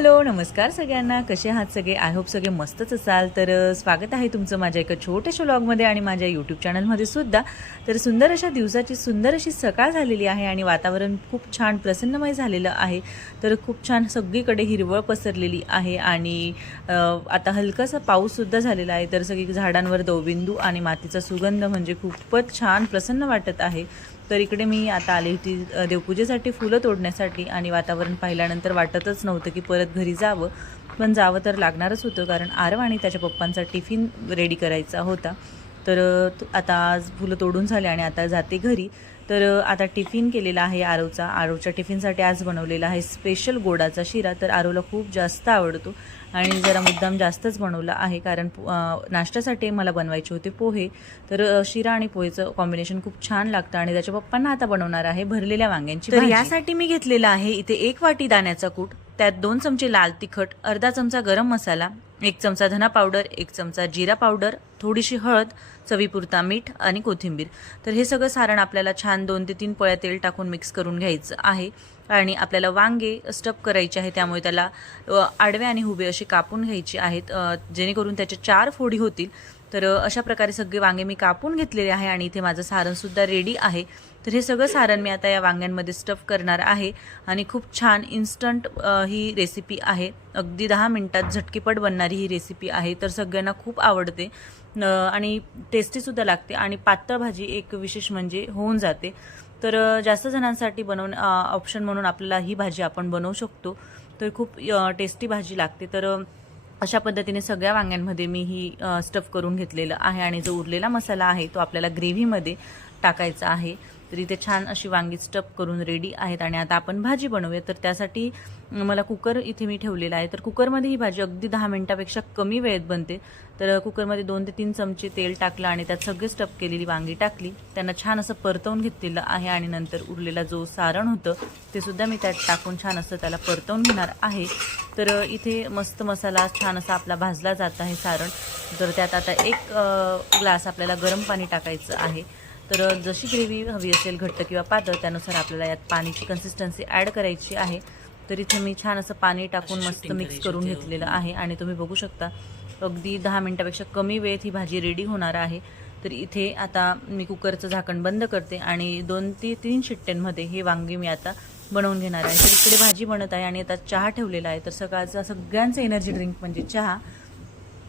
Hello नमस्कार सगळ्यांना. कसे आहात सगळे? आय होप सगळे मस्तच असाल. तर स्वागत आहे तुमचं माझ्या एका छोट्याशा व्लॉगमध्ये आणि माझ्या यूट्यूब चॅनलमध्ये सुद्धा. तर सुंदर अशा दिवसाची सुंदर अशी सकाळ झालेली आहे आणि वातावरण खूप छान प्रसन्नमय झालेलं आहे. तर खूप छान सगळीकडे हिरवळ पसरलेली आहे आणि आता हलकासा पाऊससुद्धा झालेला आहे. तर सगळी झाडांवर दवबिंदू आणि मातीचा सुगंध म्हणजे खूपच छान प्रसन्न वाटत आहे. तर इकडे मी आता आली होती देवपूजेसाठी फुलं तोडण्यासाठी आणि वातावरण पाहिल्यानंतर वाटतच नव्हतं की परत घरी जावं. पण जावं तर लागणारच होतं कारण आरव आणि त्याच्या पप्पांचा टिफिन रेडी करायचा होता. तर आता आज फुलं तोडून झाले आणि आता जाते घरी. तर आता टिफिन केलेला आहे आरवचा आरवच्या टिफिनसाठी आज बनवलेला आहे स्पेशल गोडाचा शिरा. तर आरवला खूप जास्त आवडतो. आणि जरा मुद्दाम जास्तच बनवला आहे कारण नाश्त्यासाठी मला बनवायचे होते पोहे. तर शिरा आणि पोहेचं कॉम्बिनेशन खूप छान लागतं आणि त्याच्या पप्पांना आता बनवणार आहे भरलेल्या वांग्यांची तर यासाठी मी घेतलेला आहे इथे एक वाटी दाण्याचा कूट त्यात दोन चमचे लाल तिखट अर्धा चमचा गरम मसाला एक चमचा धना पावडर एक चमचा जिरा पावडर थोडीशी हळद चवीपुरता मीठ आणि कोथिंबीर. तर हे सगळं सारण आपल्याला छान दोन ते तीन पळ्या तेल टाकून मिक्स करून घ्यायचं आहे. आणि आपल्याला वांगे स्टप करायचे आहे त्यामुळे त्याला आडवे आणि उभे असे कापून घ्यायचे आहेत. जेणेकरून त्याच्या चार फोडी होतील. तर अशा प्रकारे सगळे वांगे मी कापून घेतलेले आहे आणि इथे माझं सारणसुद्धा रेडी आहे. तर हे सगळं सारण मी आता या वांग्यांमध्ये स्टफ करणार आहे आणि खूप छान इन्स्टंट ही रेसिपी आहे. अगदी दहा मिनटात झटकीपट बनणारी ही रेसिपी आहे. तर सगळ्यांना खूप आवडते. आणि टेस्टीसुद्धा लागते आणि पातळ भाजी एक विशेष म्हणजे होऊन जाते. तर जास्त जणांसाठी बनवून ऑप्शन म्हणून आपल्याला ही भाजी आपण बनवू शकतो. तर खूप टेस्टी भाजी लागते. तर अशा पद्धतीने सगळ्या वांग्यांमध्ये मी ही स्टफ करून घेतलेलं आहे आणि जो उरलेला मसाला आहे तो आपल्याला ग्रेव्हीमध्ये टाकायचा आहे. तर इथे छान अशी वांगी स्टप करून रेडी आहेत आणि आता आपण भाजी बनवूया. तर त्यासाठी मला कुकर इथे मी ठेवलेला आहे. तर कुकरमध्ये ही भाजी अगदी दहा मिनिटापेक्षा कमी वेळेत बनते. तर कुकरमध्ये दोन ते तीन चमचे तेल टाकलं आणि त्यात सगळे स्टप केलेली वांगी टाकली. त्यांना छान असं परतवून घेतलेलं आहे आणि नंतर उरलेला जो सारण होतं ते सुद्धा मी त्यात टाकून छान असं त्याला परतवून घेणार आहे. तर इथे मस्त मसाला छान असा आपला भाजला जात आहे सारण. तर त्यात आता एक ग्लास आपल्याला गरम पाणी टाकायचं आहे. तर जशी ग्रेव्ही हवी असेल घट्ट किंवा पातळ त्यानुसार आपल्याला यात पाणीची कन्सिस्टन्सी ॲड करायची आहे. तर इथे मी छान असं पाणी टाकून मस्त मिक्स करून घेतलेलं आहे आणि तुम्ही बघू शकता अगदी दहा मिनटापेक्षा कमी वेळेत ही भाजी रेडी होणार आहे. तर इथे आता मी कुकरचं झाकण बंद करते आणि दोन ते तीन शिट्ट्यांमध्ये हे वांगी मी आता बनवून घेणार आहे. तर इकडे भाजी बनत आहे आणि आता चहा ठेवलेला आहे. तर सकाळचा सगळ्यांचं एनर्जी ड्रिंक म्हणजे चहा.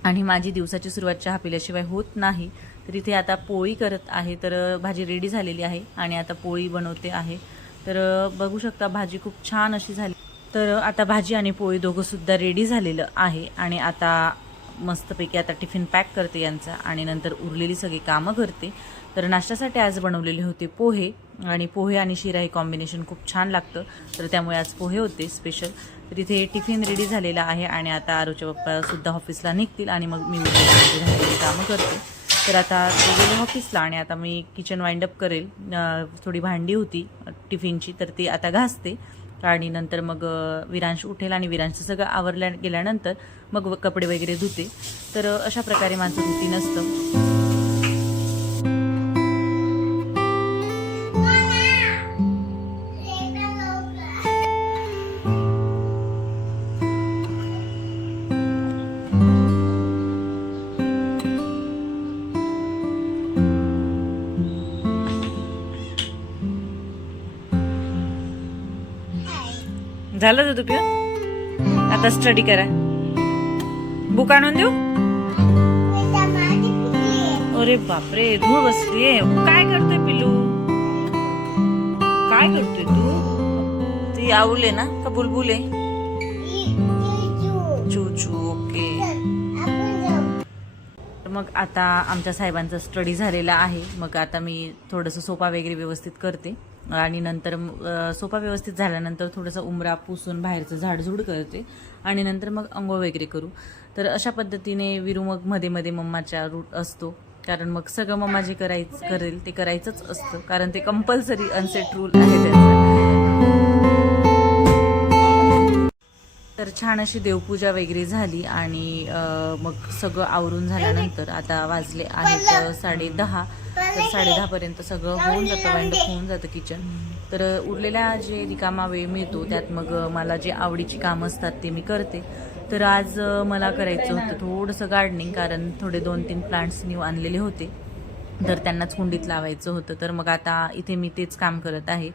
आणि माझी दिवसाची सुरुवात चहा पिल्याशिवाय होत नाही. तर इथे आता पोळी करत आहे तर भाजी रेडी झालेली आहे आणि आता पोळी बनवते आहे. तर बघू शकता भाजी खूप छान अशी झाली. तर आता भाजी आणि पोळी दोघंसुद्धा रेडी झालेलं आहे आणि आता मस्तपैकी आता टिफिन पॅक करते यांचा आणि नंतर उरलेली सगळी कामं करते. तर नाश्त्यासाठी आज बनवलेले होते पोहे आणि पोहे आणि शिरा हे कॉम्बिनेशन खूप छान लागतं. तर त्यामुळे आज पोहे होते स्पेशल तर इथे टिफिन रेडी झालेला आहे आणि आता आरोच्या पप्पासुद्धा ऑफिसला निघतील आणि मग मी कामं करते. तर आता ते गेले ऑफिसला आणि आता मी किचन वाइंड अप करेल. थोडी भांडी होती टिफिनची तर ती आता घासते. आणि नंतर मग विरांश उठेल आणि विरांशचं सगळं आवरल्या गेल्यानंतर मग कपडे वगैरे धुते. तर अशा प्रकारे माझं रुटीन असतं. झालं होतं पिऊन आता स्टडी करा. बुक आणून देऊ? अरे बापरे धूळ बसलीये. काय करतोय पिलू काय करतोय तू? ती आऊल आहे ना का बुलबुल आहे? मग आता आमच्या साहेबांचा स्टडी झालेला आहे. मग आता मी थोडंसं सोफा वगैरे व्यवस्थित करते. आणि नंतर सोपा सोफा व्यवस्थित झाल्यानंतर थोडंसं उमरा पुसून बाहेरचं झाडझूड करते. आणि नंतर मग अंघोळ वगैरे करू. तर अशा पद्धतीने विरू मग मध्ये मध्ये मम्माच्या रूट असतो. कारण मग सगळं मम्मा जे करायचं करेल ते करायचंच असतं. कारण ते कंपल्सरी अनसेट रूल आहे त्याचं. तर छान अशी देवपूजा वगैरे झाली आणि मग सगळं आवरून झाल्यानंतर आता वाजले आहेत साडे दहा तर साडेदहापर्यंत सगळं होऊन जातं वाईंड होऊन जातं किचन तर उरलेल्या जे रिकामा वेळ मिळतो त्यात मग मला जे आवडीची कामं असतात ते मी करते. तर आज मला करायचं होतं थोडंसं गार्डनिंग कारण थोडे दोन तीन प्लांट्स न्यू आणलेले होते. तर त्यांनाच कुंडीत लावायचं होतं. तर मग आता इथे मी तेच काम करत आहे.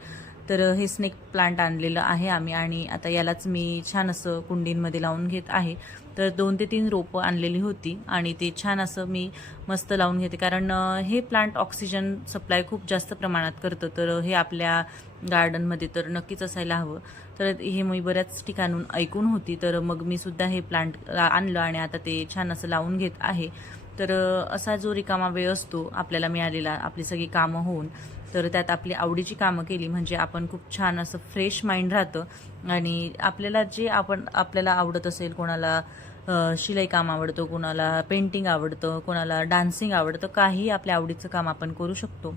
तर हे स्नेक प्लांट आणलेलं आहे आम्ही आणि आता यालाच मी छान असं कुंडींमध्ये लावून घेत आहे. तर दोन ते तीन रोपं आणलेली होती आणि ते छान असं मी मस्त लावून घेते. कारण हे प्लांट ऑक्सिजन सप्लाय खूप जास्त प्रमाणात करतं. तर हे आपल्या गार्डनमध्ये तर नक्कीच असायला हवं. तर हे मी बऱ्याच ठिकाणून ऐकून होती. तर मग मी सुद्धा हे प्लांट आणलं आणि आता ते छान असं लावून घेत आहे. तर असा जो रिकामा वेळ असतो आपल्याला मिळालेला आपली सगळी कामं होऊन तर त्यात आपली आवडीची कामं केली म्हणजे आपण खूप छान असं फ्रेश माइंड राहतं. आणि आपल्याला जे आपण आपल्याला आवडत असेल कोणाला शिलाई काम आवडतं कोणाला पेंटिंग आवडतं कोणाला डान्सिंग आवडतं काही आपल्या आवडीचं काम आपण करू शकतो.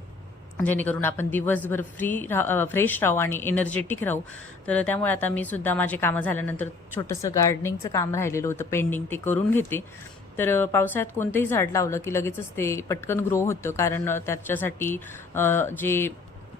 जेणेकरून आपण दिवसभर फ्री राह फ्रेश राहू आणि एनर्जेटिक राहू. तर त्यामुळे आता मी सुद्धा माझे कामं झाल्यानंतर छोटंसं गार्डनिंगचं काम राहिलेलं होतं पेंडिंग ते करून घेते. तर पावसाळ्यात कोणतंही झाड लावलं की लगेचच ते पटकन ग्रो होतं. कारण त्याच्यासाठी जे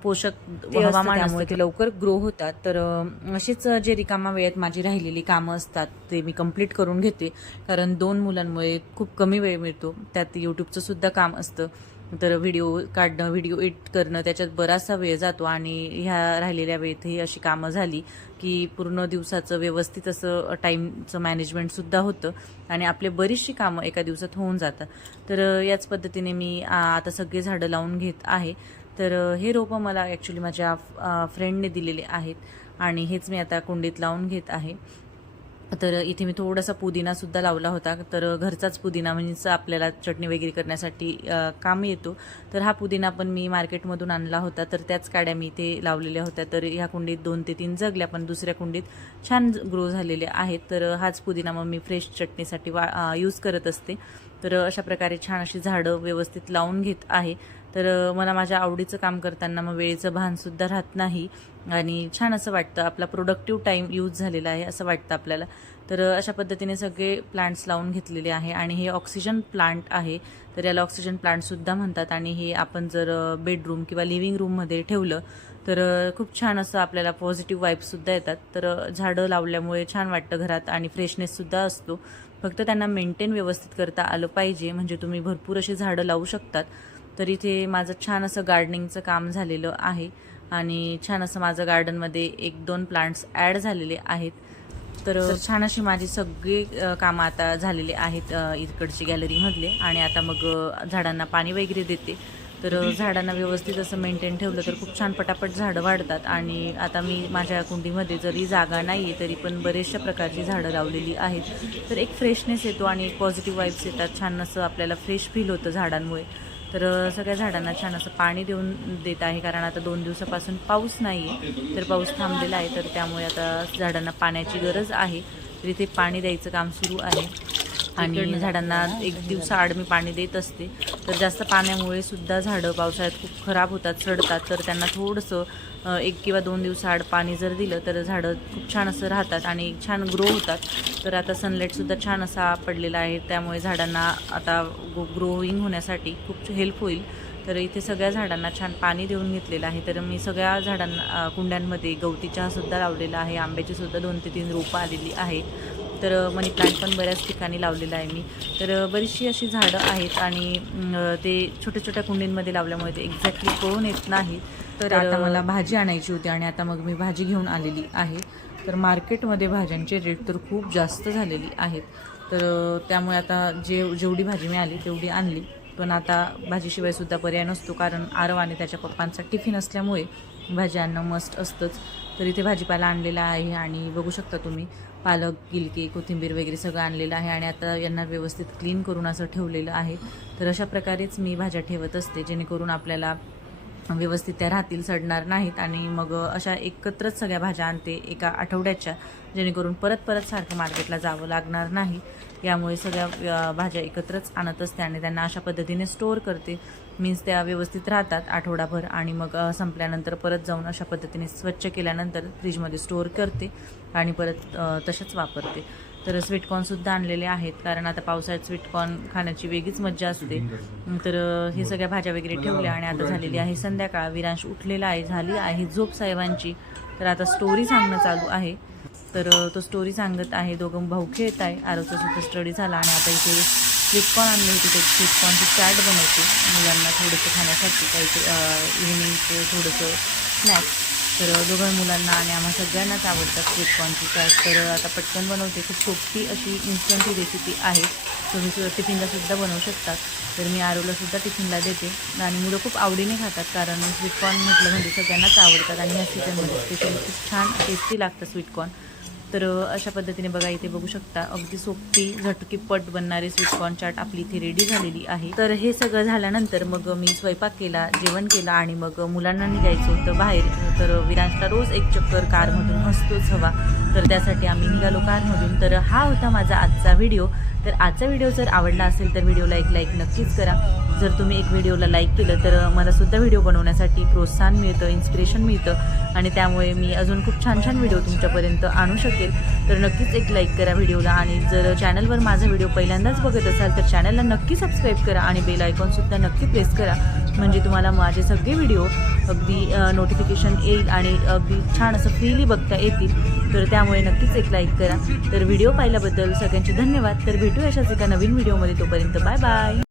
पोषक ते असतं हवामान त्यामुळे असतं ते लवकर ग्रो होतात. तर अ, अशीच जे रिकामा वेळेत माझी राहिलेली कामं असतात ते मी कंप्लीट करून घेते. कारण दोन मुलांमुळे खूप कमी वेळ मिळतो. त्यात यूट्यूबचं सुद्धा काम असतं. तर व्हिडिओ काढणं व्हिडिओ एडिट करणं त्याच्यात बराचसा वेळ जातो आणि ह्या राहिलेल्या वेळेत ही अशी कामं झाली की पूर्ण दिवसाचं व्यवस्थित असं टाईमचं मॅनेजमेंटसुद्धा होतं आणि आपले बरीचशी कामं एका दिवसात होऊन जातात. तर याच पद्धतीने मी आता सगळे झाडं लावून घेत आहे. तर हे रोपं मला ॲक्च्युली माझ्या फ्रेंडने दिलेले आहेत आणि हेच मी आता कुंडीत लावून घेत आहे. तर इथे मी थोडासा पुदिनासुद्धा लावला होता. तर घरचाच पुदिना म्हणजेच आपल्याला चटणी वगैरे करण्यासाठी काम येतो. तर हा पुदिना पण मी मार्केटमधून आणला होता. तर त्याच काड्या मी इथे लावलेल्या होत्या. तर ह्या कुंडीत दोन ते तीन जगल्या पण दुसऱ्या कुंडीत छान ग्रो झालेले आहेत. तर हाच पुदिना मग मी फ्रेश चटणीसाठी वा यूज करत असते. तर अशा प्रकारे छान अशी झाडं व्यवस्थित लावून घेत आहे. तर मला माझ्या आवडीचं काम करताना मग वेळेचं भानसुद्धा राहत नाही. आणि छान असं वाटतं आपला प्रोडक्टिव्ह टाईम यूज झालेला आहे असं वाटतं आपल्याला. तर अशा पद्धतीने सगळे प्लांट्स लावून घेतलेले आहे. आणि हे ऑक्सिजन प्लांट आहे. तर याला ऑक्सिजन प्लांटसुद्धा म्हणतात. आणि हे आपण जर बेडरूम किंवा लिव्हिंग रूममध्ये ठेवलं तर खूप छान असं आपल्याला पॉझिटिव्ह वाईब्ससुद्धा येतात. तर झाडं लावल्यामुळे छान वाटतं घरात आणि फ्रेशनेससुद्धा असतो. फक्त त्यांना मेंटेन व्यवस्थित करता आलं पाहिजे. म्हणजे तुम्ही भरपूर अशी झाडं लावू शकतात. तर इथे माझं छान असं गार्डनिंगचं काम झालेलं आहे. आणि छान असं माझं गार्डनमध्ये एक दोन प्लांट्स ॲड झालेले आहेत. तर छान अशी माझी सगळी कामं आता झालेली आहेत इकडची गॅलरीमधले आणि आता मग झाडांना पाणी वगैरे देते. तर झाडांना व्यवस्थित असं मेंटेन ठेवलं तर खूप छान पटापट झाडं वाढतात. आणि आता मी माझ्या कुंडीमध्ये जरी जागा नाही आहे तरी पण बरेचशा प्रकारची झाडं लावलेली आहेत. तर एक फ्रेशनेस येतो आणि एक पॉझिटिव्ह वाईब्स येतात. छान असं आपल्याला फ्रेश फील होतं झाडांमुळे. तर सगळ्या झाडांना छान असं पाणी देऊन देत आहे कारण आता दोन दिवसापासून पाऊस नाही आहे तर पाऊस थांबलेला आहे तर त्यामुळे आता झाडांना पाण्याची गरज आहे. तर इथे पाणी द्यायचं काम सुरू आहे. आणि झाडांना एक दिवसाआड मी पाणी देत असते. तर जास्त पाण्यामुळे सुद्धा झाडं पावसाळ्यात खूप खराब होतात सडतात. तर त्यांना थोडंसं एक किंवा दोन दिवसाआड पाणी जर दिलं तर झाडं खूप छान असं राहतात आणि छान ग्रो होतात. तर आता सनलाईटसुद्धा छान असा पडलेला आहे. त्यामुळे झाडांना आता ग्रोईंग होण्यासाठी खूप हेल्प होईल. तर इथे सगळ्या झाडांना छान पाणी देऊन घेतलेलं आहे. तर मी सगळ्या झाडांना कुंड्यांमध्ये गवती चहासुद्धा लावलेला आहे. आंब्याचीसुद्धा दोन ते तीन रोपं आलेली आहेत तर मनी प्लांट पण बऱ्याच ठिकाणी लावलेला आहे मी. तर बरीचशी अशी झाडं आहेत आणि ते छोट्या छोट्या कुंडींमध्ये लावल्यामुळे ते एक्झॅक्टली कळून येत नाही. तर आता मला भाजी आणायची होती आणि आता मग मी भाजी घेऊन आलेली आहे. तर मार्केटमध्ये भाज्यांचे रेट तर खूप जास्त झालेली आहेत. तर त्यामुळे आता जे जेवढी भाजी मिळाली तेवढी आणली. पण आता भाजीशिवाय सुद्धा पर्याय नसतो कारण आरव आणि त्याच्या पप्पांचा टिफिन असल्यामुळे भाजी आणणं मस्ट असतंच. तर इथे भाजीपाला आणलेला आहे आणि बघू शकता तुम्ही पालक गिलके कोथिंबीर वगैरे सगळं आणलेलं आहे आणि आता यांना व्यवस्थित क्लीन करून असं ठेवलेलं आहे. तर अशा प्रकारेच मी भाज्या ठेवत असते जेणेकरून आपल्याला व्यवस्थित त्या राहतील सडणार नाहीत आणि मग अशा एकत्रच सगळ्या भाज्या आणते एका आठवड्याच्या जेणेकरून परत परत सारखं मार्केटला जावं लागणार नाही. यामुळे सगळ्या भाज्या एकत्रच आणत असते आणि त्यांना अशा पद्धतीने स्टोअर करते. मीन्स त्या व्यवस्थित राहतात आठवडाभर आणि मग संपल्यानंतर परत जाऊन अशा पद्धतीने स्वच्छ केल्यानंतर फ्रीजमध्ये स्टोअर करते आणि परत अ, तशाच वापरते. तर स्वीटकॉर्नसुद्धा आणलेले आहेत. कारण आता पावसाळ्यात स्वीटकॉर्न खाण्याची वेगळीच मज्जा असते. तर हे सगळ्या भाज्या वगैरे ठेवल्या आणि आता झालेली आहे संध्याकाळ. विरांश उठलेला आहे झाली आहे झोप साहेबांची. तर आता स्टोरी सांगणं चालू आहे. तर तो स्टोरी सांगत आहे दोघं भाऊ खेळत आहे. आरोचा सुद्धा स्टडी झाला आणि आता इथे स्वीटकॉर्न आणले होते. ते स्वीटकॉर्नची चाट बनवते मुलांना थोडंसं खाण्यासाठी. काही इव्हिनिंगचं थोडंसं स्नॅक्स तर दोघं मुलांना आणि आम्हा सगळ्यांनाच आवडतात स्वीटकॉर्नची चाट तर आता पटकन बनवते. खूप सोपी अशी इन्स्टंट ही रेसिपी आहे. तुम्ही सु टिफिनला सुद्धा बनवू शकतात. तर मी आरोलासुद्धा टिफिनला देते. आणि मुलं खूप आवडीने खातात कारण स्वीटकॉर्न म्हटलं म्हणजे सगळ्यांनाच आवडतात. आणि ह्या सीझनमध्ये स्पेशली खूप छान टेस्टी लागतं स्वीटकॉर्न तर अशा पद्धतीने बघा इथे बघू शकता अगदी सोपी झटकीपट बनणारी स्वीटकॉर्न चाट आपली इथे रेडी झालेली आहे. तर हे सगळं झाल्यानंतर मग मी स्वयंपाक केला जेवण केलं आणि मग मुलांना निघायचं होतं बाहेर. तर विरांशला रोज एक चक्कर कारमधून असतोच हवा. तर त्यासाठी आम्ही निघालो कारमधून. तर हा होता माझा आजचा व्हिडिओ तर आजचा व्हिडिओ जर आवडला असेल तर व्हिडिओला एक लाईक नक्कीच करा. जर तुम्ही एक व्हिडिओला लाईक केलं तर मला सुद्धा व्हिडिओ बनवण्यासाठी प्रोत्साहन मिळतं इन्स्पिरेशन मिळतं. आणि त्यामुळे मी अजून खूप छान छान व्हिडिओ तुमच्यापर्यंत आणू शकेल. तर नक्कीच एक लाईक करा व्हिडिओला आणि जर चॅनलवर माझा व्हिडिओ पहिल्यांदाच बघत असाल तर चॅनलला नक्की सबस्क्राईब करा आणि बेल आयकॉनसुद्धा नक्की प्रेस करा. म्हणजे तुम्हाला माझे सगळे व्हिडिओ अगदी नोटिफिकेशन येईल आणि अगदी छान असं फ्रीली बघता येतील. तर त्यामुळे नक्कीच एक लाईक करा. तर व्हिडिओ पाहिल्याबद्दल सगळ्यांचे धन्यवाद. तर भेटू अशाच एका नवीन व्हिडिओमध्ये तोपर्यंत बाय बाय